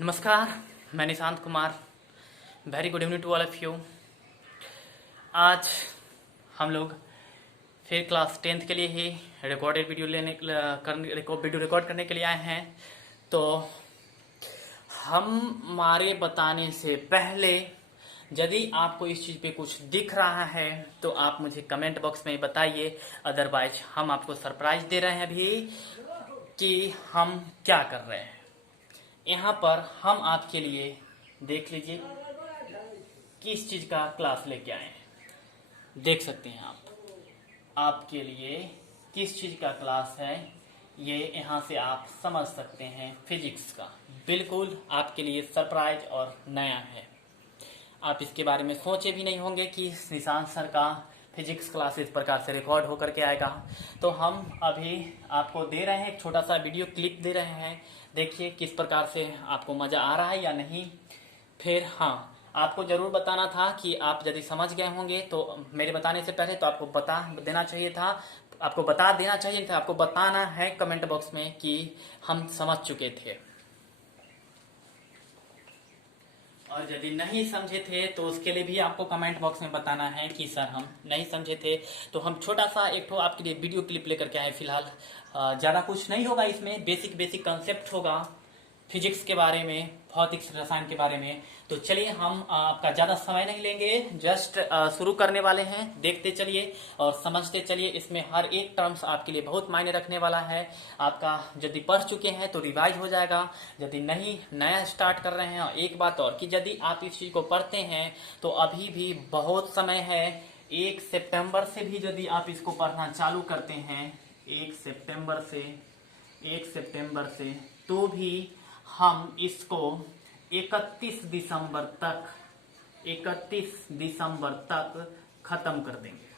नमस्कार, मैं Nishant Kumar. Very good evening to all of you. आज हम लोग फिर क्लास 10th के लिए ही रिकॉर्डेड वीडियो वीडियो रिकॉर्ड करने के लिए आए हैं। तो हमारे बताने से पहले यदि आपको इस चीज़ पे कुछ दिख रहा है तो आप मुझे कमेंट बॉक्स में बताइए। अदरवाइज हम आपको सरप्राइज दे रहे हैं अभी कि हम क्या कर रहे हैं। यहाँ पर हम आपके लिए देख लीजिए किस चीज़ का क्लास लेके आए हैं। देख सकते हैं आप आपके लिए किस चीज़ का क्लास है ये यहाँ से आप समझ सकते हैं। फिजिक्स का बिल्कुल आपके लिए सरप्राइज और नया है। आप इसके बारे में सोचे भी नहीं होंगे कि निशांत सर का फिजिक्स क्लास इस प्रकार से रिकॉर्ड होकर के आएगा। तो हम अभी आपको दे रहे हैं एक छोटा सा वीडियो क्लिप दे रहे हैं। देखिए किस प्रकार से आपको मज़ा आ रहा है या नहीं। फिर हाँ, आपको ज़रूर बताना था कि आप यदि समझ गए होंगे तो मेरे बताने से पहले तो आपको बता देना चाहिए था, आपको बता देना चाहिए था, आपको बताना है कमेंट बॉक्स में कि हम समझ चुके थे। और यदि नहीं समझे थे तो उसके लिए भी आपको कमेंट बॉक्स में बताना है कि सर हम नहीं समझे थे। तो हम छोटा सा एक तो आपके लिए वीडियो क्लिप लेकर के आए। फिलहाल ज़्यादा कुछ नहीं होगा, इसमें बेसिक कंसेप्ट होगा फिजिक्स के बारे में, भौतिक रसायन के बारे में। तो चलिए हम आपका ज़्यादा समय नहीं लेंगे, जस्ट शुरू करने वाले हैं। देखते चलिए और समझते चलिए। इसमें हर एक टर्म्स आपके लिए बहुत मायने रखने वाला है। आपका यदि पढ़ चुके हैं तो रिवाइज हो जाएगा, यदि नहीं नया स्टार्ट कर रहे हैं। और एक बात और कि यदि आप इस चीज़ को पढ़ते हैं तो अभी भी बहुत समय है। 1 सितंबर से भी यदि आप इसको पढ़ना चालू करते हैं, 1 सितंबर से तो भी हम इसको 31 दिसंबर तक खत्म कर देंगे।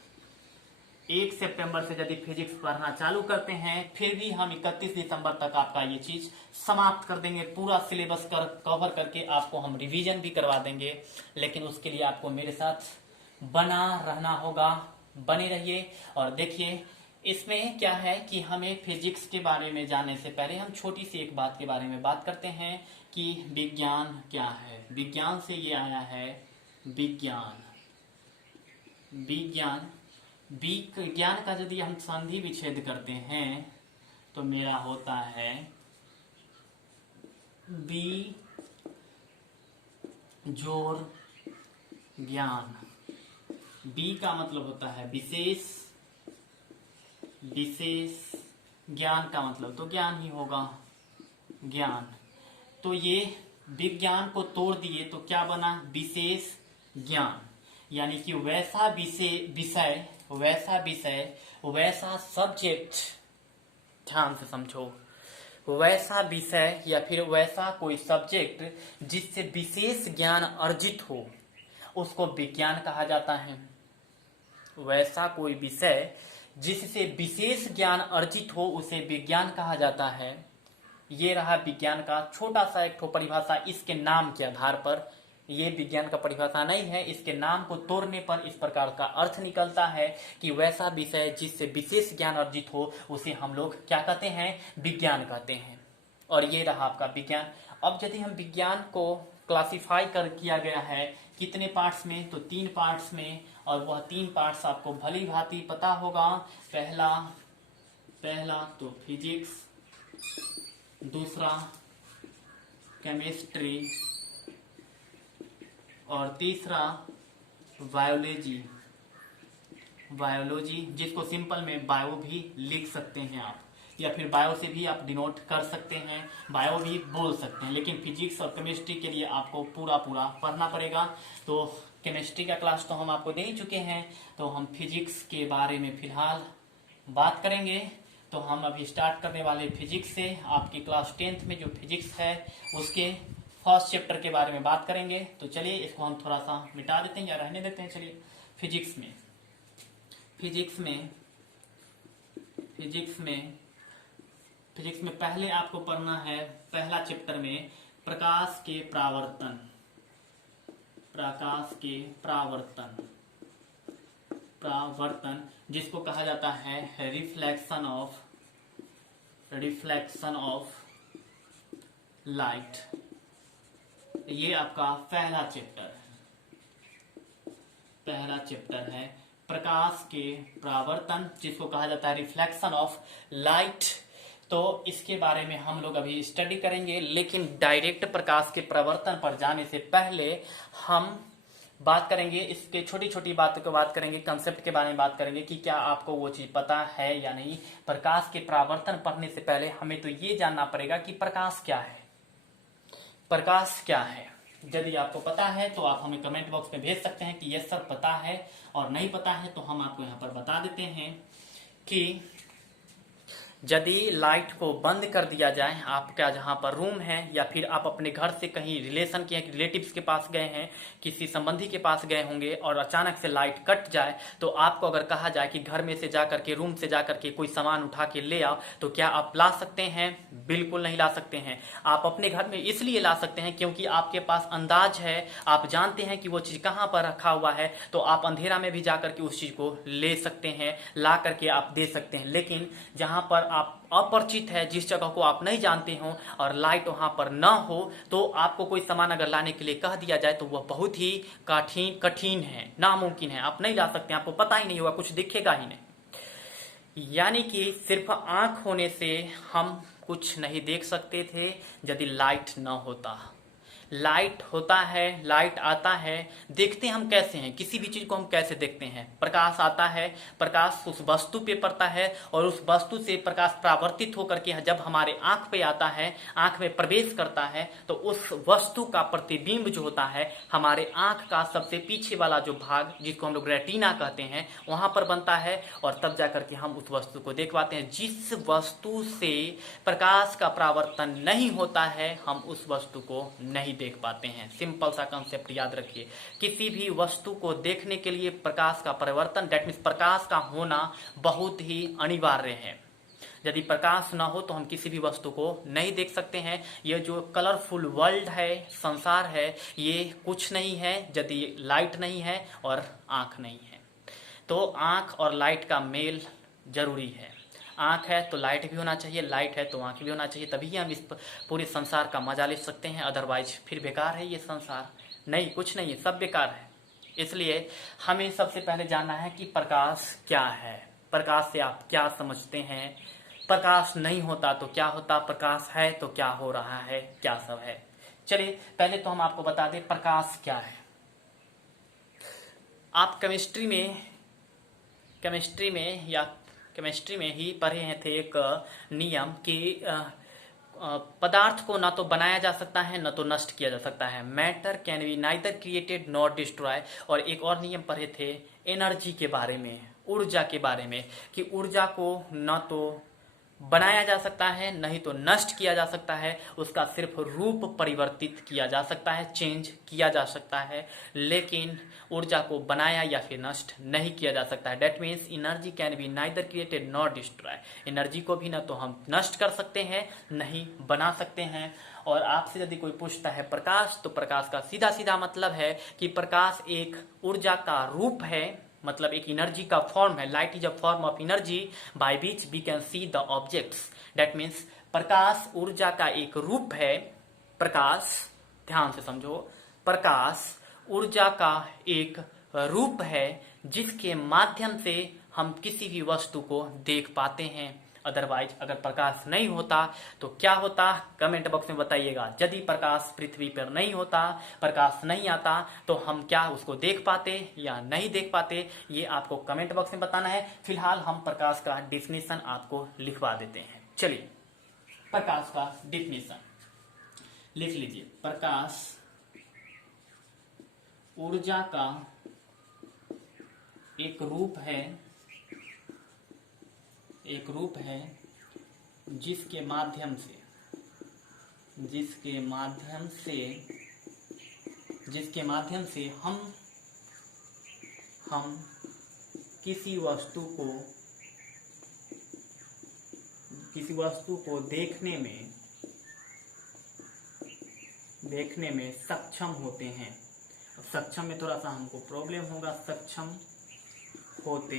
1 सितंबर से यदि फिजिक्स पढ़ना चालू करते हैं फिर भी हम 31 दिसंबर तक आपका ये चीज समाप्त कर देंगे। पूरा सिलेबस कवर करके आपको हम रिवीजन भी करवा देंगे। लेकिन उसके लिए आपको मेरे साथ बना रहना होगा। बने रहिए और देखिए इसमें क्या है कि हमें फिजिक्स के बारे में जानने से पहले हम छोटी सी एक बात के बारे में बात करते हैं कि विज्ञान क्या है। विज्ञान से ये आया है विज्ञान। विज्ञान का यदि हम संधि विच्छेद करते हैं तो मेरा होता है बी जोर ज्ञान। बी का मतलब होता है विशेष ज्ञान का मतलब तो ज्ञान ही होगा, ज्ञान। तो ये विज्ञान को तोड़ दिए तो क्या बना, विशेष ज्ञान। यानी कि वैसा विषय वैसा सब्जेक्ट, ध्यान से समझो, वैसा विषय या फिर वैसा कोई सब्जेक्ट जिससे विशेष ज्ञान अर्जित हो उसको विज्ञान कहा जाता है। वैसा कोई विषय जिससे विशेष ज्ञान अर्जित हो उसे विज्ञान कहा जाता है। ये रहा विज्ञान का छोटा सा एक परिभाषा। इसके नाम के आधार पर, ये विज्ञान का परिभाषा नहीं है, इसके नाम को तोड़ने पर इस प्रकार का अर्थ निकलता है कि वैसा विषय जिससे विशेष ज्ञान अर्जित हो उसे हम लोग क्या कहते हैं, विज्ञान कहते हैं। और ये रहा आपका विज्ञान। अब यदि हम विज्ञान को क्लासिफाई किया गया है कितने पार्ट्स में, तो 3 पार्ट्स में। और वह 3 पार्ट्स आपको भली भांति पता होगा। पहला तो फिजिक्स, दूसरा केमिस्ट्री और तीसरा बायोलॉजी, जिसको सिंपल में बायो भी लिख सकते हैं आप, या फिर बायो से भी आप डिनोट कर सकते हैं, बायो भी बोल सकते हैं। लेकिन फिजिक्स और केमिस्ट्री के लिए आपको पूरा पढ़ना पड़ेगा। तो केमिस्ट्री का क्लास तो हम आपको दे ही चुके हैं, तो हम फिजिक्स के बारे में फिलहाल बात करेंगे। तो हम अभी स्टार्ट करने वाले फिजिक्स से। आपकी क्लास 10th में जो फिजिक्स है उसके फर्स्ट चैप्टर के बारे में बात करेंगे। तो चलिए इसको हम थोड़ा सा मिटा देते हैं या रहने देते हैं। चलिए फिजिक्स में पहले आपको पढ़ना है, पहला चैप्टर में प्रकाश के प्रावर्तन, जिसको कहा जाता है रिफ्लेक्शन ऑफ लाइट। ये आपका पहला चैप्टर है प्रकाश के परावर्तन, जिसको कहा जाता है रिफ्लेक्शन ऑफ लाइट। तो इसके बारे में हम लोग अभी स्टडी करेंगे, लेकिन डायरेक्ट प्रकाश के परावर्तन पर जाने से पहले हम बात करेंगे इसके छोटी छोटी बातों की बात करेंगे, कंसेप्ट के बारे में बात करेंगे कि क्या आपको वो चीज पता है या नहीं। प्रकाश के परावर्तन पढ़ने से पहले हमें तो ये जानना पड़ेगा कि प्रकाश क्या है। प्रकाश क्या है, यदि आपको पता है तो आप हमें कमेंट बॉक्स में भेज सकते हैं कि यस सर पता है, और नहीं पता है तो हम आपको यहाँ पर बता देते हैं कि यदि लाइट को बंद कर दिया जाए, आपका जहाँ पर रूम है या फिर आप अपने घर से कहीं रिलेशन के रिलेटिव्स के पास गए हैं, किसी संबंधी के पास गए होंगे और अचानक से लाइट कट जाए, तो आपको अगर कहा जाए कि घर में से जाकर के, रूम से जाकर के कोई सामान उठा के ले आओ, तो क्या आप ला सकते हैं? बिल्कुल नहीं ला सकते हैं। आप अपने घर में इसलिए ला सकते हैं क्योंकि आपके पास अंदाज है, आप जानते हैं कि वो चीज़ कहाँ पर रखा हुआ है, तो आप अंधेरा में भी जाकर के उस चीज़ को ले सकते हैं, ला करके आप दे सकते हैं। लेकिन जहाँ पर आप अपरिचित है, जिस जगह को आप नहीं जानते हो और लाइट वहां पर न हो, तो आपको कोई सामान अगर लाने के लिए कह दिया जाए तो वह बहुत ही कठिन है, नामुमकिन है, आप नहीं ला सकते, आपको पता ही नहीं होगा, कुछ दिखेगा ही नहीं। यानी कि सिर्फ आंख होने से हम कुछ नहीं देख सकते थे यदि लाइट न होता। लाइट होता है, लाइट आता है, देखते हम कैसे हैं, किसी भी चीज को हम कैसे देखते हैं? प्रकाश आता है, प्रकाश उस वस्तु पे पड़ता है और उस वस्तु से प्रकाश परावर्तित होकर के जब हमारे आंख पे आता है, आंख में प्रवेश करता है, तो उस वस्तु का प्रतिबिंब जो होता है हमारे आंख का सबसे पीछे वाला जो भाग, जिसको हम लोग रेटिना कहते हैं, वहां पर बनता है और तब जाकर के हम उस वस्तु को देख पाते हैं। जिस वस्तु से प्रकाश का परावर्तन नहीं होता है, हम उस वस्तु को नहीं देख पाते हैं। सिंपल सा कंसेप्ट याद रखिए, किसी भी वस्तु को देखने के लिए प्रकाश का परिवर्तन, दैट मीन्स प्रकाश का होना बहुत ही अनिवार्य है। यदि प्रकाश ना हो तो हम किसी भी वस्तु को नहीं देख सकते हैं। यह जो कलरफुल वर्ल्ड है, संसार है, ये कुछ नहीं है यदि लाइट नहीं है और आंख नहीं है। तो आंख और लाइट का मेल जरूरी है। आंख है तो लाइट भी होना चाहिए, लाइट है तो आंख भी होना चाहिए, तभी हम इस पूरे संसार का मजा ले सकते हैं। अदरवाइज फिर बेकार है ये संसार, नहीं, कुछ नहीं है, सब बेकार है। इसलिए हमें सबसे पहले जानना है कि प्रकाश क्या है, प्रकाश से आप क्या समझते हैं, प्रकाश नहीं होता तो क्या होता, प्रकाश है तो क्या हो रहा है, क्या सब है। चलिए पहले तो हम आपको बता दें प्रकाश क्या है। आप केमिस्ट्री में ही पढ़े हैं थे एक नियम कि पदार्थ को ना तो बनाया जा सकता है न तो नष्ट किया जा सकता है। Matter can be neither created not destroy. और एक और नियम पढ़े थे एनर्जी के बारे में, ऊर्जा के बारे में, कि ऊर्जा को न तो बनाया जा सकता है नहीं तो नष्ट किया जा सकता है, उसका सिर्फ रूप परिवर्तित किया जा सकता है, चेंज किया जा सकता है, लेकिन ऊर्जा को बनाया या फिर नष्ट नहीं किया जा सकता है। That means energy can be neither created not destroy. Energy को भी ना तो हम नष्ट कर सकते हैं नहीं बना सकते हैं। और आपसे यदि कोई पूछता है प्रकाश, तो प्रकाश का सीधा सीधा मतलब है कि प्रकाश एक ऊर्जा का रूप है, मतलब एक एनर्जी का फॉर्म है। Light is a form of energy by which we can see the objects. That means प्रकाश ऊर्जा का एक रूप है। प्रकाश, ध्यान से समझो, प्रकाश ऊर्जा का एक रूप है जिसके माध्यम से हम किसी भी वस्तु को देख पाते हैं। अदरवाइज अगर प्रकाश नहीं होता तो क्या होता, कमेंट बॉक्स में बताइएगा। यदि प्रकाश पृथ्वी पर नहीं होता, प्रकाश नहीं आता, तो हम क्या उसको देख पाते या नहीं देख पाते, ये आपको कमेंट बॉक्स में बताना है। फिलहाल हम प्रकाश का डिफिनेशन आपको लिखवा देते हैं। चलिए प्रकाश का डिफिनेशन लिख लीजिए। प्रकाश ऊर्जा का एक रूप है जिसके माध्यम से हम किसी वस्तु को देखने में सक्षम होते हैं। सक्षम में थोड़ा सा हमको प्रॉब्लम होगा, सक्षम होते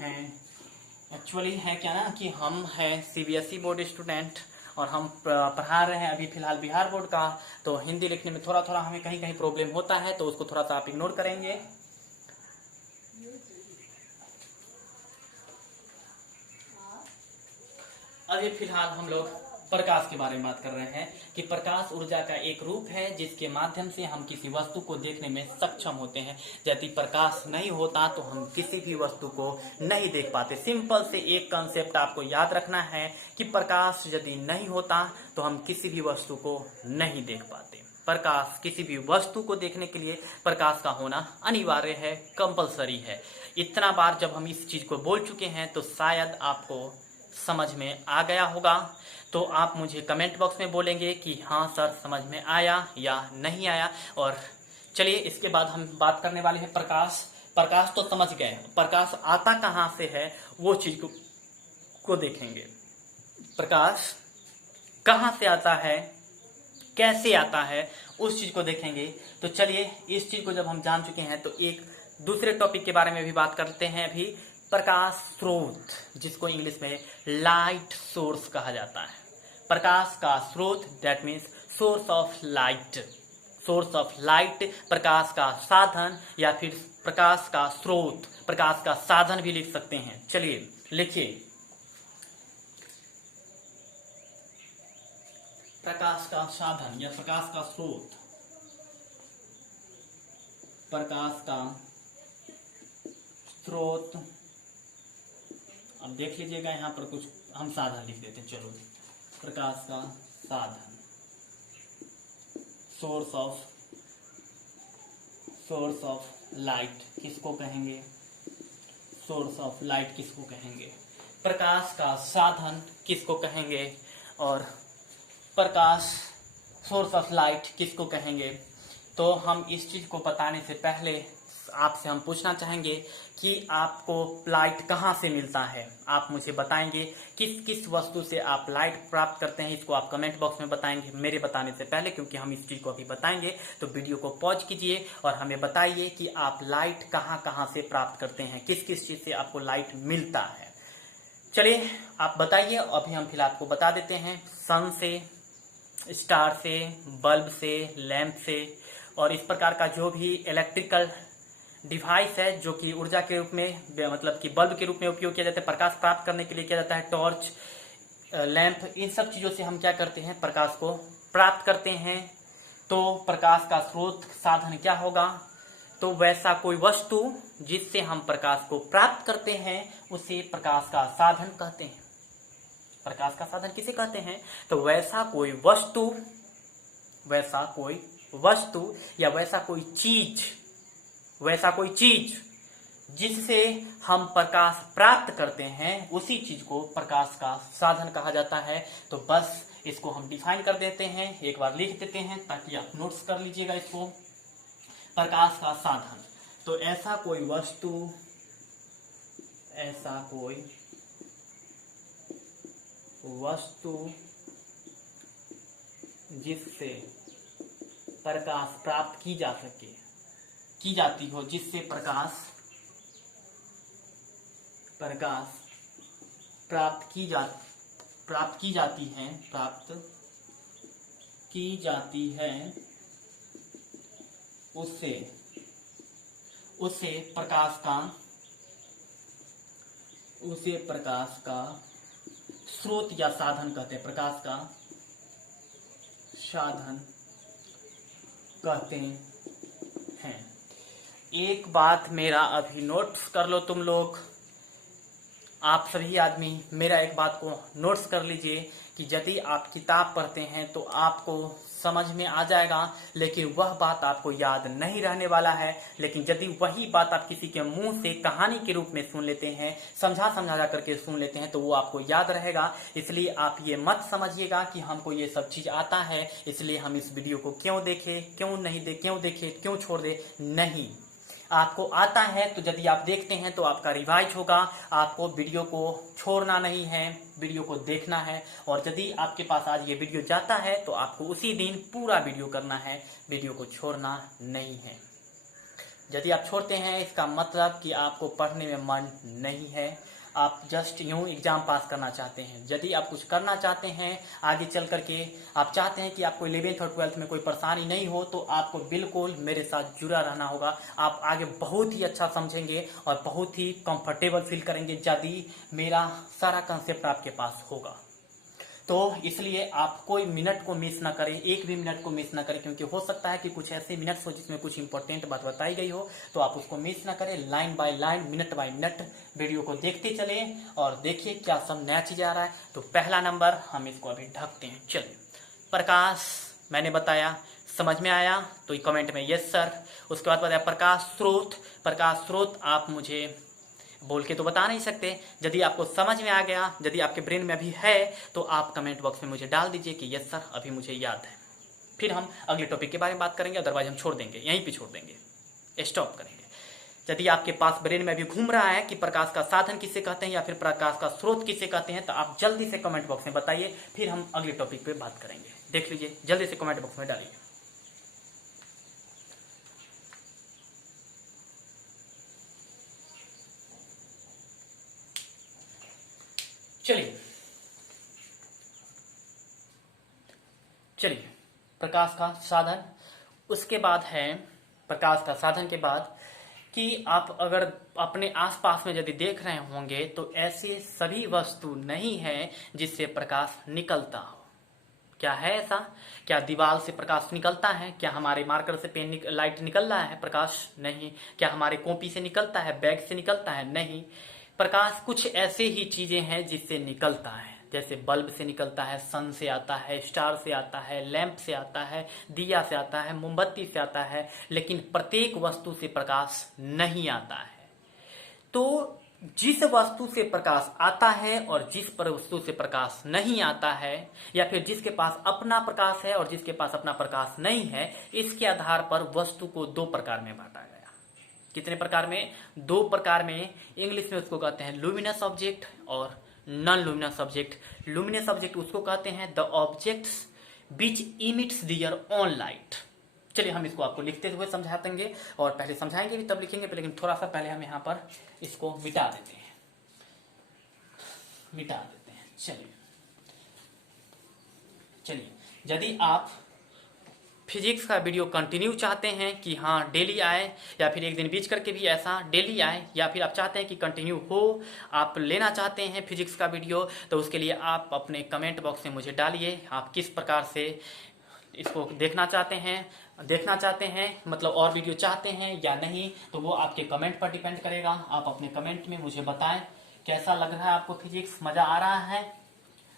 हैं। एक्चुअली है क्या ना कि हम हैं सीबीएसई बोर्ड स्टूडेंट और हम पढ़ा रहे हैं अभी फिलहाल बिहार बोर्ड का, तो हिंदी लिखने में थोड़ा थोड़ा हमें कहीं कहीं प्रॉब्लम होता है, तो उसको थोड़ा सा आप इग्नोर करेंगे। अभी फिलहाल हम लोग प्रकाश के बारे में बात कर रहे हैं कि प्रकाश ऊर्जा का एक रूप है जिसके माध्यम से हम किसी वस्तु को देखने में सक्षम होते हैं। यदि प्रकाश नहीं होता तो हम किसी भी वस्तु को नहीं देख पाते। सिंपल से एक कंसेप्ट आपको याद रखना है कि प्रकाश यदि नहीं होता तो हम किसी भी वस्तु को नहीं देख पाते। प्रकाश, किसी भी वस्तु को देखने के लिए प्रकाश का होना अनिवार्य है, कंपलसरी है। इतना बार जब हम इस चीज को बोल चुके हैं तो शायद आपको समझ में आ गया होगा। तो आप मुझे कमेंट बॉक्स में बोलेंगे कि हाँ सर समझ में आया या नहीं आया। और चलिए इसके बाद हम बात करने वाले हैं प्रकाश। प्रकाश तो समझ गए, प्रकाश आता कहाँ से है वो चीज को देखेंगे। प्रकाश कहाँ से आता है, कैसे आता है, उस चीज को देखेंगे। तो चलिए इस चीज को जब हम जान चुके हैं तो एक दूसरे टॉपिक के बारे में भी बात करते हैं। अभी प्रकाश स्रोत, जिसको इंग्लिश में लाइट सोर्स कहा जाता है। प्रकाश का स्रोत, that means source of light. Source of light, प्रकाश का साधन या फिर प्रकाश का स्रोत, प्रकाश का साधन भी लिख सकते हैं। चलिए लिखिए, प्रकाश का साधन या प्रकाश का स्रोत। प्रकाश का स्रोत, अब देख लीजिएगा यहाँ पर कुछ हम साधन लिख देते हैं। चलो, प्रकाश का साधन, सोर्स ऑफ लाइट किसको कहेंगे, सोर्स ऑफ लाइट किसको कहेंगे, प्रकाश का साधन किसको कहेंगे, और प्रकाश सोर्स ऑफ लाइट किसको कहेंगे। तो हम इस चीज को बताने से पहले आपसे हम पूछना चाहेंगे कि आपको लाइट कहाँ से मिलता है। आप मुझे बताएंगे किस किस वस्तु से आप लाइट प्राप्त करते हैं। इसको आप कमेंट बॉक्स में बताएंगे मेरे बताने से पहले, क्योंकि हम इस चीज को अभी बताएंगे। तो वीडियो को पॉज कीजिए और हमें बताइए कि आप लाइट कहाँ कहाँ से प्राप्त करते हैं, किस किस चीज से आपको लाइट मिलता है। चलिए आप बताइए। अभी हम फिलहाल आपको बता देते हैं, सन से, स्टार से, बल्ब से, लैंप से, और इस प्रकार का जो भी इलेक्ट्रिकल डिवाइस है जो कि ऊर्जा के रूप में, मतलब कि बल्ब के रूप में उपयोग किया जाता है, प्रकाश प्राप्त करने के लिए किया जाता है, टॉर्च, लैंप, इन सब चीजों से हम क्या करते हैं, प्रकाश को प्राप्त करते हैं। तो प्रकाश का स्रोत साधन क्या होगा, तो वैसा कोई वस्तु जिससे हम प्रकाश को प्राप्त करते हैं उसे प्रकाश का साधन कहते हैं। प्रकाश का साधन किसे कहते हैं, तो वैसा कोई वस्तु या वैसा कोई चीज जिससे हम प्रकाश प्राप्त करते हैं, उसी चीज को प्रकाश का साधन कहा जाता है। तो बस इसको हम डिफाइन कर देते हैं, एक बार लिख देते हैं ताकि आप नोट्स कर लीजिएगा इसको। प्रकाश का साधन, तो ऐसा कोई वस्तु जिससे प्रकाश प्राप्त की जाती हो, जिससे प्रकाश प्राप्त की जाती है, उसे प्रकाश का स्रोत या साधन कहते हैं। प्रकाश का साधन कहते हैं। एक बात मेरा अभी नोट्स कर लो तुम लोग, आप सभी आदमी मेरा एक बात को नोट्स कर लीजिए कि यदि आप किताब पढ़ते हैं तो आपको समझ में आ जाएगा, लेकिन वह बात आपको याद नहीं रहने वाला है। लेकिन यदि वही बात आप किसी के मुंह से कहानी के रूप में सुन लेते हैं, समझा करके सुन लेते हैं, तो वो आपको याद रहेगा। इसलिए आप ये मत समझिएगा कि हमको ये सब चीज आता है इसलिए हम इस वीडियो को क्यों देखें, क्यों छोड़ दे। नहीं, आपको आता है तो यदि आप देखते हैं तो आपका रिवाइज होगा। आपको वीडियो को छोड़ना नहीं है, वीडियो को देखना है। और यदि आपके पास आज ये वीडियो जाता है तो आपको उसी दिन पूरा वीडियो करना है, वीडियो को छोड़ना नहीं है। यदि आप छोड़ते हैं इसका मतलब कि आपको पढ़ने में मन नहीं है, आप जस्ट यूं एग्जाम पास करना चाहते हैं। यदि आप कुछ करना चाहते हैं आगे चल करके, आप चाहते हैं कि आपको 11th और 12th में कोई परेशानी नहीं हो, तो आपको बिल्कुल मेरे साथ जुड़ा रहना होगा। आप आगे बहुत ही अच्छा समझेंगे और बहुत ही कंफर्टेबल फील करेंगे यदि मेरा सारा कंसेप्ट आपके पास होगा। तो इसलिए आप कोई मिनट को मिस ना करें, एक भी मिनट को मिस ना करें, क्योंकि हो सकता है कि कुछ ऐसे मिनट्स हो जिसमें कुछ इंपॉर्टेंट बात बताई गई हो, तो आप उसको मिस ना करें। Line by line, minute by minute video को देखते चलें और देखिए क्या सब नया चीज आ रहा है। तो पहला नंबर हम इसको अभी ढकते हैं। चलिए, प्रकाश मैंने बताया, समझ में आया तो कमेंट में यस सर। उसके बाद बताया प्रकाश स्रोत। प्रकाश स्रोत आप मुझे बोल के तो बता नहीं सकते, यदि आपको समझ में आ गया, यदि आपके ब्रेन में अभी है, तो आप कमेंट बॉक्स में मुझे डाल दीजिए कि यस सर अभी मुझे याद है। फिर हम अगले टॉपिक के बारे में बात करेंगे, अदरवाइज हम छोड़ देंगे, यहीं पे छोड़ देंगे, स्टॉप करेंगे। यदि आपके पास ब्रेन में अभी घूम रहा है कि प्रकाश का साधन किसे कहते हैं या फिर प्रकाश का स्रोत किसे कहते हैं, तो आप जल्दी से कमेंट बॉक्स में बताइए, फिर हम अगले टॉपिक पे बात करेंगे। देख लीजिए, जल्दी से कमेंट बॉक्स में डालिए। चलिए, प्रकाश का साधन। उसके बाद है प्रकाश का साधन के बाद कि आप अगर अपने आसपास में यदि देख रहे होंगे तो ऐसे सभी वस्तु नहीं है जिससे प्रकाश निकलता हो। क्या है ऐसा? क्या दीवार से प्रकाश निकलता है? क्या हमारे मार्कर से पेन लाइट निकल रहा है प्रकाश? नहीं। क्या हमारे कॉपी से निकलता है, बैग से निकलता है? नहीं। प्रकाश कुछ ऐसे ही चीजें हैं जिससे निकलता है, जैसे बल्ब से निकलता है, सन से आता है, स्टार से आता है, लैंप से आता है, दिया से आता है, मोमबत्ती से आता है, लेकिन प्रत्येक वस्तु से प्रकाश नहीं आता है। तो जिस वस्तु से प्रकाश आता है और जिस पर वस्तु से प्रकाश नहीं आता है, या फिर जिसके पास अपना प्रकाश है और जिसके पास अपना प्रकाश नहीं है, इसके आधार पर वस्तु को दो प्रकार में बांटा गया। कितने प्रकार में? दो प्रकार में। इंग्लिश में उसको कहते हैं लुमिनस ऑब्जेक्ट और non luminous object. Luminous object उसको कहते हैं the objects which emits their own light. चलिए, हम इसको आपको लिखते हुए समझा देंगे और पहले समझाएंगे भी तब लिखेंगे, लेकिन थोड़ा सा पहले हम यहाँ पर इसको मिटा देते हैं। चलिए, यदि आप फिजिक्स का वीडियो कंटिन्यू चाहते हैं कि हाँ डेली आए, या फिर एक दिन बीच करके भी ऐसा डेली आए, या फिर आप चाहते हैं कि कंटिन्यू हो, आप लेना चाहते हैं फिजिक्स का वीडियो, तो उसके लिए आप अपने कमेंट बॉक्स में मुझे डालिए आप किस प्रकार से इसको देखना चाहते हैं, मतलब और वीडियो चाहते हैं या नहीं, तो वो आपके कमेंट पर डिपेंड करेगा। आप अपने कमेंट में मुझे बताएं कैसा लग रहा है आपको फिजिक्स, मजा आ रहा है,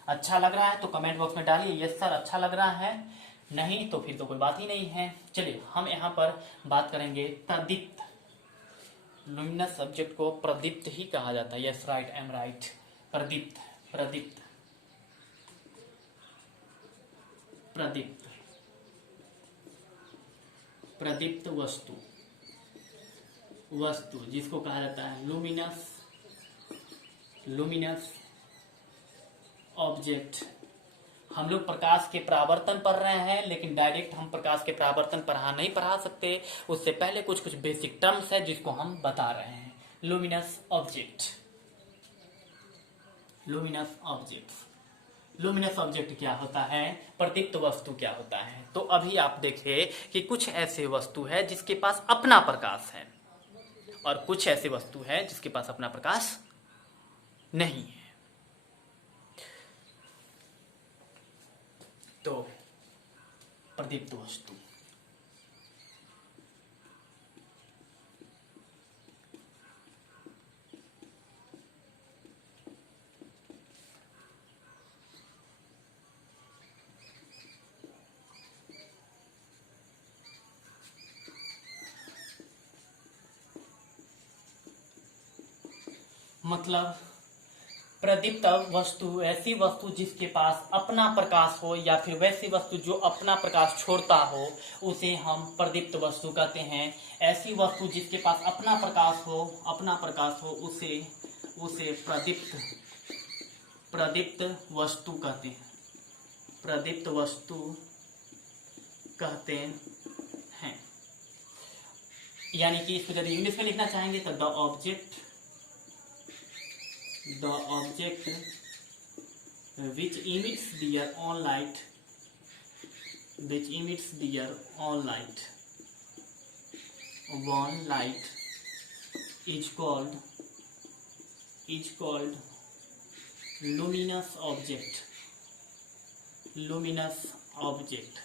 अच्छा लग रहा है तो कमेंट बॉक्स में डालिए यस सर अच्छा लग रहा है, नहीं तो फिर तो कोई बात ही नहीं है। चलिए, हम यहाँ पर बात करेंगे प्रदीप्त। लुमिनस सब्जेक्ट को प्रदीप्त ही कहा जाता है। Yes right, I am right. प्रदीप्त, प्रदीप्त, प्रदीप्त, प्रदीप्त वस्तु, वस्तु जिसको कहा जाता है लुमिनस, लुमिनस ऑब्जेक्ट। हम लोग प्रकाश के परावर्तन पढ़ रहे हैं, लेकिन डायरेक्ट हम प्रकाश के परावर्तन नहीं पढ़ा सकते। उससे पहले कुछ कुछ बेसिक टर्म्स है जिसको हम बता रहे हैं। Luminous object, luminous object, luminous object क्या होता है, प्रदीप्त वस्तु क्या होता है। तो अभी आप देखिए कि कुछ ऐसे वस्तु है जिसके पास अपना प्रकाश है और कुछ ऐसे वस्तु है जिसके पास अपना प्रकाश नहीं है। तो प्रदीप्त वस्तु, मतलब प्रदीप्त वस्तु ऐसी वस्तु जिसके पास अपना प्रकाश हो, या फिर वैसी वस्तु जो अपना प्रकाश छोड़ता हो, उसे हम प्रदीप्त वस्तु कहते हैं। ऐसी वस्तु जिसके पास अपना प्रकाश हो, उसे प्रदीप्त, प्रदीप्त वस्तु कहते हैं, प्रदीप्त वस्तु कहते हैं। यानी कि इसको यदि इंग्लिश में लिखना चाहेंगे तो the object the object which emits their own light, which emits their own light, one light is called luminous object, luminous object।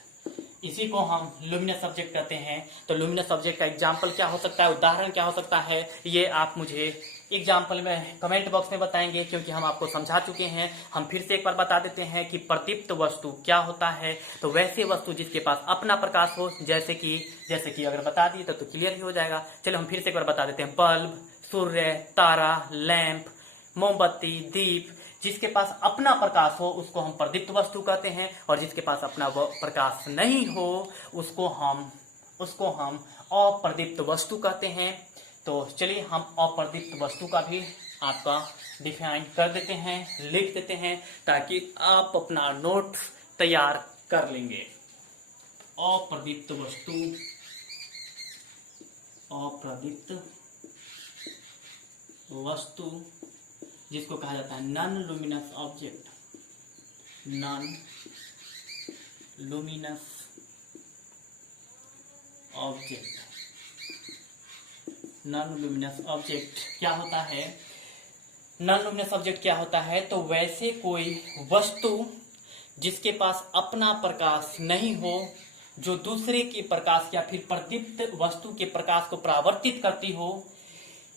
इसी को हम लुमिनस ऑब्जेक्ट कहते हैं। तो लुमिनस ऑब्जेक्ट का एग्जाम्पल क्या हो सकता है, उदाहरण क्या हो सकता है, ये आप मुझे एग्जाम्पल में कमेंट बॉक्स में बताएंगे, क्योंकि हम आपको समझा चुके हैं। हम फिर से एक बार बता देते हैं कि प्रदीप्त वस्तु क्या होता है। तो वैसे वस्तु जिसके पास अपना प्रकाश हो, जैसे कि अगर बता दिए तो क्लियर ही हो जाएगा। चलो हम फिर से एक बार बता देते हैं। बल्ब, सूर्य, तारा, लैंप, मोमबत्ती, दीप, जिसके पास अपना प्रकाश हो उसको हम प्रदीप्त वस्तु कहते हैं, और जिसके पास अपना प्रकाश नहीं हो उसको हम अप्रदीप्त वस्तु कहते हैं। तो चलिए हम अप्रदीप्त वस्तु का भी आपका डिफाइन कर देते हैं, लिख देते हैं, ताकि आप अपना नोट तैयार कर लेंगे। अप्रदीप्त वस्तु, अप्रदीप्त वस्तु जिसको कहा जाता है non luminous object, non luminous object. Non luminous object क्या होता है? नॉन लुमिनस ऑब्जेक्ट क्या होता है? तो वैसे कोई वस्तु जिसके पास अपना प्रकाश नहीं हो, जो दूसरे के प्रकाश या फिर प्रदीप्त वस्तु के प्रकाश को परावर्तित करती हो।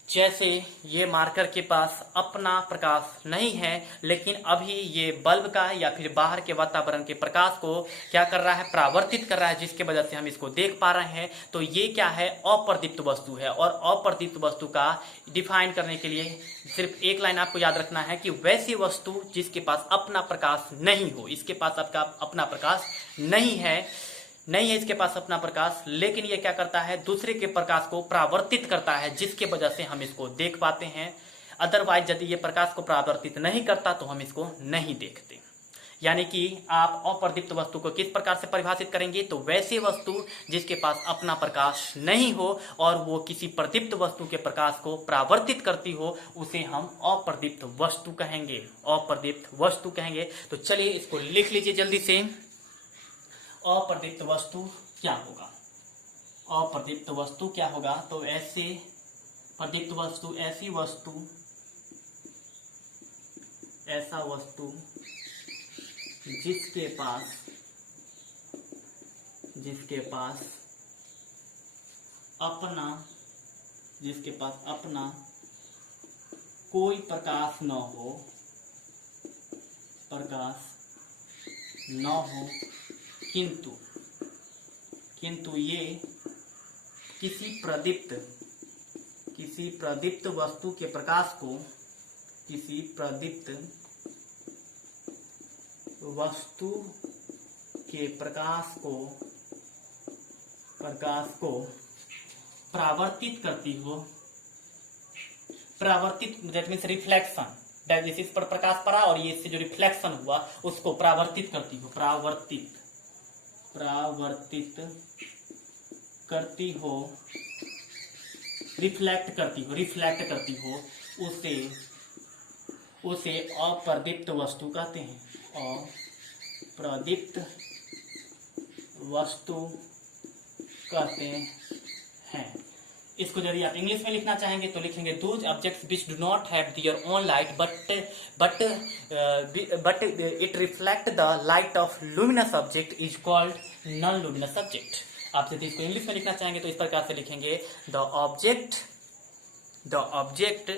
जैसे ये मार्कर के पास अपना प्रकाश नहीं है, लेकिन अभी ये बल्ब का या फिर बाहर के वातावरण के प्रकाश को क्या कर रहा है, परावर्तित कर रहा है, जिसके वजह से हम इसको देख पा रहे हैं। तो ये क्या है? अप्रदीप्त वस्तु है। और अप्रदीप्त वस्तु का डिफाइन करने के लिए सिर्फ एक लाइन आपको याद रखना है कि वैसी वस्तु जिसके पास अपना प्रकाश नहीं हो, इसके पास आपका अपना प्रकाश नहीं है इसके पास अपना प्रकाश, लेकिन ये क्या करता है, दूसरे के प्रकाश को परावर्तित करता है, जिसके वजह से हम इसको देख पाते हैं। अदरवाइज यदि ये प्रकाश को परावर्तित नहीं करता तो हम इसको नहीं देखते। यानी कि आप अप्रदीप्त वस्तु को किस प्रकार से परिभाषित करेंगे? तो वैसे वस्तु जिसके पास अपना प्रकाश नहीं हो और वो किसी प्रदीप्त वस्तु के प्रकाश को परावर्तित करती हो, उसे हम अप्रदीप्त वस्तु कहेंगे, अप्रदीप्त वस्तु कहेंगे। तो चलिए इसको लिख लीजिए जल्दी से। अप्रदीप्त वस्तु क्या होगा? अप्रदीप्त वस्तु क्या होगा? तो ऐसे प्रदीप्त वस्तु ऐसी वस्तु, ऐसा वस्तु जिसके पास अपना कोई प्रकाश न हो, किंतु ये किसी प्रदीप्त वस्तु के प्रकाश को, किसी प्रदीप्त वस्तु के प्रकाश को परावर्तित करती हो। परावर्तित दैट मीन्स रिफ्लेक्शन, जैसे इस पर प्रकाश पड़ा और ये इससे जो रिफ्लेक्शन हुआ उसको परावर्तित करती हो, परावर्तित करती हो, रिफ्लेक्ट करती हो, उसे अप्रदीप्त वस्तु कहते हैं। अप्रदीप्त वस्तु कहते हैं। इसको यदि आप इंग्लिश में लिखना चाहेंगे तो लिखेंगे those objects which do not have their own light but it reflect the light of luminous object is called non luminous object. आप यदि इसको इंग्लिश में लिखना चाहेंगे तो इस प्रकार से लिखेंगे the object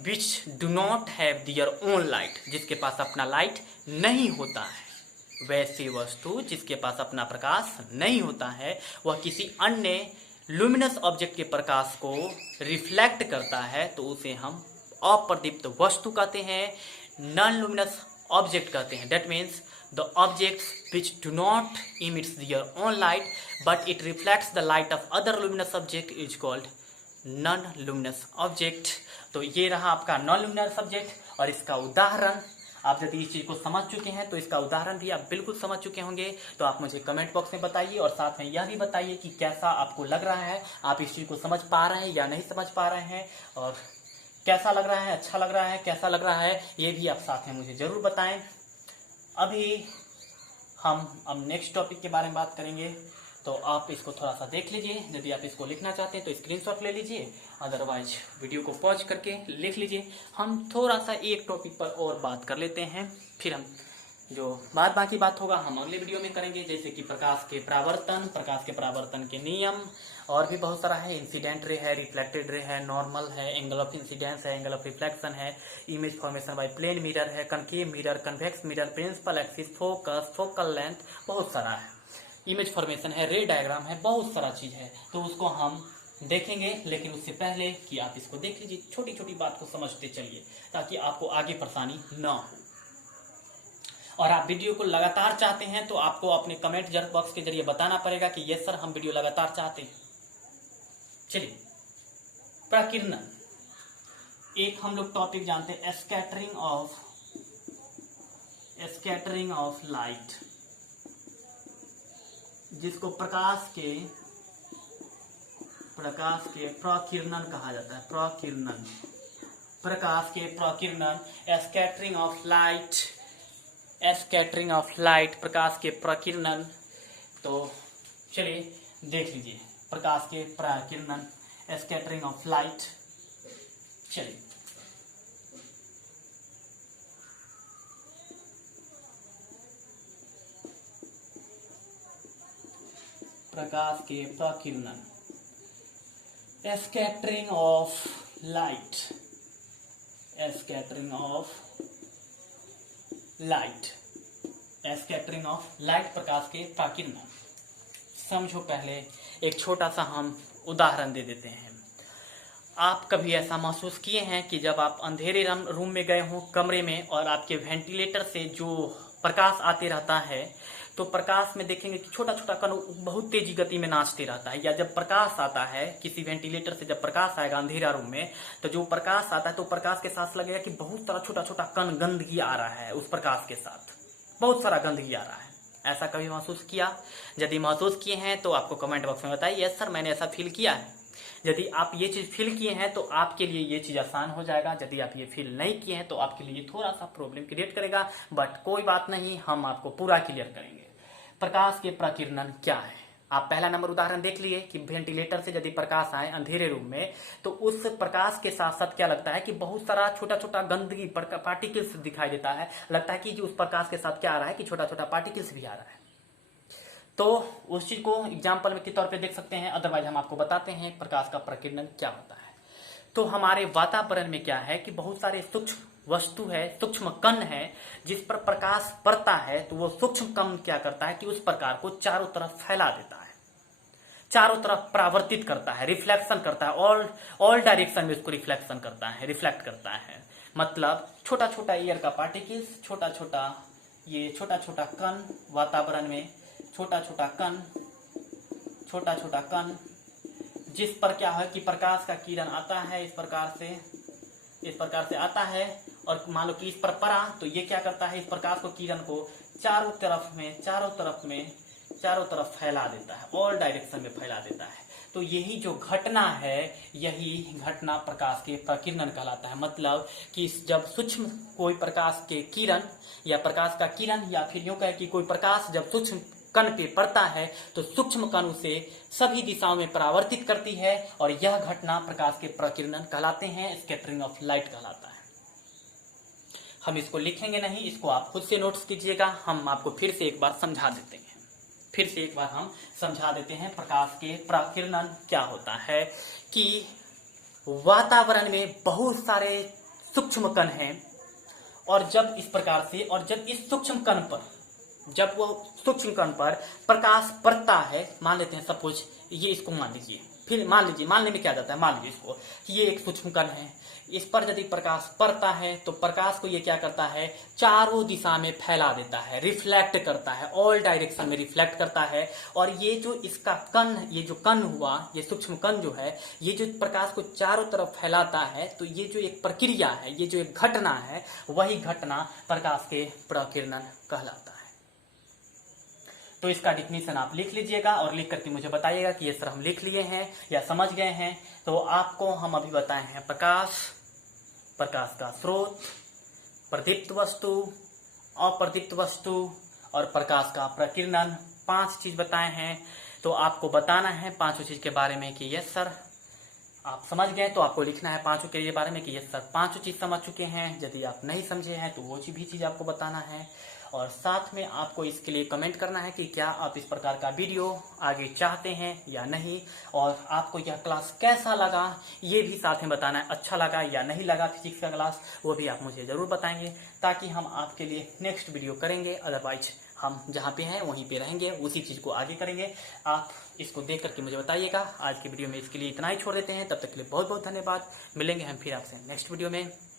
which do not have their own light, जिसके पास अपना लाइट नहीं होता है। वैसी वस्तु जिसके पास अपना प्रकाश नहीं होता है, वह किसी अन्य लुमिनस ऑब्जेक्ट के प्रकाश को रिफ्लेक्ट करता है, तो उसे हम अप्रदीप्त वस्तु कहते हैं, नॉन लुमिनस ऑब्जेक्ट कहते हैं। That means the objects which do not emits their own light but it reflects the light of other luminous object is called non luminous object. तो ये रहा आपका नॉन लुमिनस ऑब्जेक्ट। और इसका उदाहरण आप यदि इस चीज को समझ चुके हैं तो इसका उदाहरण भी आप बिल्कुल समझ चुके होंगे। तो आप मुझे कमेंट बॉक्स में बताइए और साथ में यह भी बताइए कि कैसा आपको लग रहा है, आप इस चीज को समझ पा रहे हैं या नहीं समझ पा रहे हैं। और कैसा लग रहा है, अच्छा लग रहा है, कैसा लग रहा है, ये भी आप साथ में मुझे जरूर बताएं। अभी हम अब नेक्स्ट टॉपिक के बारे में बात करेंगे, तो आप इसको थोड़ा सा देख लीजिए। यदि आप इसको लिखना चाहते हैं तो स्क्रीनशॉट ले लीजिए, अदरवाइज वीडियो को पॉज करके लिख लीजिए। हम थोड़ा सा एक टॉपिक पर और बात कर लेते हैं, फिर हम जो बाकी बात होगा हम अगले वीडियो में करेंगे, जैसे कि प्रकाश के परावर्तन के नियम, और भी बहुत सारा है। इंसिडेंट रे है, रिफ्लेक्टेड रे है, नॉर्मल है, एंगल ऑफ इंसिडेंस है, एंगल ऑफ रिफ्लेक्शन है, image formation by plane mirror है, concave mirror, convex mirror, principal axis, focus, focal length, बहुत सारा है। इमेज फॉर्मेशन है, रे डायग्राम है, बहुत सारा चीज है, तो उसको हम देखेंगे। लेकिन उससे पहले कि आप इसको देख लीजिए, छोटी छोटी बात को समझते चलिए ताकि आपको आगे परेशानी ना हो। और आप वीडियो को लगातार चाहते हैं तो आपको अपने कमेंट जरूर बॉक्स के जरिए बताना पड़ेगा कि यस सर हम वीडियो लगातार चाहते हैं। चलिए, प्रकीर्णन एक हम लोग टॉपिक जानते हैं, स्कैटरिंग ऑफ लाइट, जिसको प्रकाश के प्रकीर्णन कहा जाता है। प्रकाश के प्रकीर्णन, स्कैटरिंग ऑफ लाइट, प्रकाश के प्रकीर्णन। तो चलिए देख लीजिए, प्रकाश के प्रकीर्णन, स्कैटरिंग ऑफ लाइट। चलिए, प्रकाश के प्रकीर्णन, scattering of light, scattering of light, प्रकाश के प्रकीर्णन। समझो, पहले एक छोटा सा हम उदाहरण दे देते हैं। आप कभी ऐसा महसूस किए हैं कि जब आप अंधेरे रूम में गए हों, कमरे में, और आपके वेंटिलेटर से जो प्रकाश आते रहता है, तो प्रकाश में देखेंगे कि छोटा छोटा कण बहुत तेजी गति में नाचते रहता है। या जब प्रकाश आता है किसी वेंटिलेटर से, जब प्रकाश आएगा अंधेरा रूम में, तो जो प्रकाश आता है तो प्रकाश के साथ लगेगा कि बहुत सारा छोटा छोटा कण गंदगी आ रहा है, उस प्रकाश के साथ बहुत सारा गंदगी आ रहा है। ऐसा कभी महसूस किया? यदि महसूस किए हैं तो आपको कमेंट बॉक्स में बताइए, यस सर मैंने ऐसा फील किया है। यदि आप ये चीज फील किए हैं तो आपके लिए ये चीज आसान हो जाएगा। यदि आप ये फील नहीं किए हैं तो आपके लिए थोड़ा सा प्रॉब्लम क्रिएट करेगा, बट कोई बात नहीं, हम आपको पूरा क्लियर करेंगे। प्रकाश के प्रकीर्णन क्या है? आप पहला नंबर उदाहरण देख लिए कि वेंटिलेटर से यदि प्रकाश आए अंधेरे रूम में, तो उस प्रकाश के साथ साथ क्या लगता है कि बहुत सारा छोटा छोटा गंदगी पार्टिकल्स दिखाई देता है। लगता है कि जो उस प्रकाश के साथ क्या आ रहा है कि छोटा छोटा पार्टिकल्स भी आ रहा है। तो उस चीज को एग्जाम्पल में के तौर पे देख सकते हैं, अदरवाइज हम आपको बताते हैं प्रकाश का प्रकीर्णन क्या होता है। तो हमारे वातावरण में क्या है कि बहुत सारे सूक्ष्म वस्तु है, सूक्ष्म कण है, जिस पर प्रकाश पड़ता है तो वो सूक्ष्म कण क्या करता है कि उस प्रकाश को चारों तरफ फैला देता है, चारों तरफ परावर्तित करता है, रिफ्लेक्शन करता है, ऑल डायरेक्शन में उसको रिफ्लेक्शन करता है, रिफ्लेक्ट करता है। मतलब छोटा छोटा एयर का पार्टिकल्स, छोटा छोटा कण वातावरण में, छोटा छोटा कण, जिस पर क्या है कि प्रकाश का किरण आता है, इस प्रकार से आता है, और मान लो कि इस पर पड़ा तो ये क्या करता है, इस प्रकाश को किरण को चारों तरफ फैला देता है, ऑल डायरेक्शन में फैला देता है। तो यही जो घटना है, यही घटना प्रकाश के प्रकीर्णन कहलाता है। मतलब कि जब सूक्ष्म कोई प्रकाश के किरण या प्रकाश का किरण, या फिर यूं कहे कि कोई प्रकाश जब सूक्ष्म कण पे पड़ता है तो सूक्ष्म कण उसे सभी दिशाओं में परावर्तित करती है, और यह घटना प्रकाश के प्रकीर्णन कहलाते हैं, स्कैटरिंग ऑफ लाइट कहलाता है। हम इसको लिखेंगे नहीं, इसको आप खुद से नोट्स कीजिएगा। हम आपको फिर से एक बार समझा देते हैं, प्रकाश के प्रकीर्णन क्या होता है कि वातावरण में बहुत सारे सूक्ष्म कण हैं, और जब इस प्रकार से, और जब इस सूक्ष्म कण पर, जब वो सूक्ष्म कण पर प्रकाश पड़ता है, मान लेते हैं सपोज ये, इसको मान लीजिए, फिर मानने में क्या जाता है, मान लीजिए इसको कि ये एक सूक्ष्म कण है, इस पर यदि प्रकाश पड़ता है तो प्रकाश को ये क्या करता है, चारों दिशा में फैला देता है, रिफ्लेक्ट करता है, ऑल डायरेक्शन में रिफ्लेक्ट करता है। और ये जो इसका कण, ये जो कण हुआ, ये सूक्ष्म कण जो है, ये जो प्रकाश को चारों तरफ फैलाता है, तो ये जो एक प्रक्रिया है, ये जो एक घटना है, वही घटना प्रकाश के प्रकीर्णन कहलाता है। तो इसका डिफिनीशन आप लिख लीजिएगा और लिख करके मुझे बताइएगा कि ये सर हम लिख लिए हैं या समझ गए हैं। तो आपको हम अभी बताए हैं, प्रकाश प्रकाश का स्रोत, प्रदीप्त वस्तु, अप्रदीप्त वस्तु और प्रकाश का प्रकीर्णन, 5 चीज बताए हैं। तो आपको बताना है पांचों चीज के बारे में कि यस सर आप समझ गए, तो आपको लिखना है पांचों के बारे में कि यस सर पांचों चीज समझ चुके हैं। यदि आप नहीं समझे हैं तो वो भी चीज आपको बताना है, और साथ में आपको इसके लिए कमेंट करना है कि क्या आप इस प्रकार का वीडियो आगे चाहते हैं या नहीं, और आपको यह क्लास कैसा लगा ये भी साथ में बताना है। अच्छा लगा या नहीं लगा फिजिक्स का क्लास, वो भी आप मुझे जरूर बताएंगे, ताकि हम आपके लिए नेक्स्ट वीडियो करेंगे। अदरवाइज हम जहाँ पे हैं वहीं पे रहेंगे, उसी चीज को आगे करेंगे। आप इसको देख करके मुझे बताइएगा। आज की वीडियो में इसके लिए इतना ही छोड़ देते हैं, तब तक के लिए बहुत बहुत धन्यवाद। मिलेंगे हम फिर आपसे नेक्स्ट वीडियो में।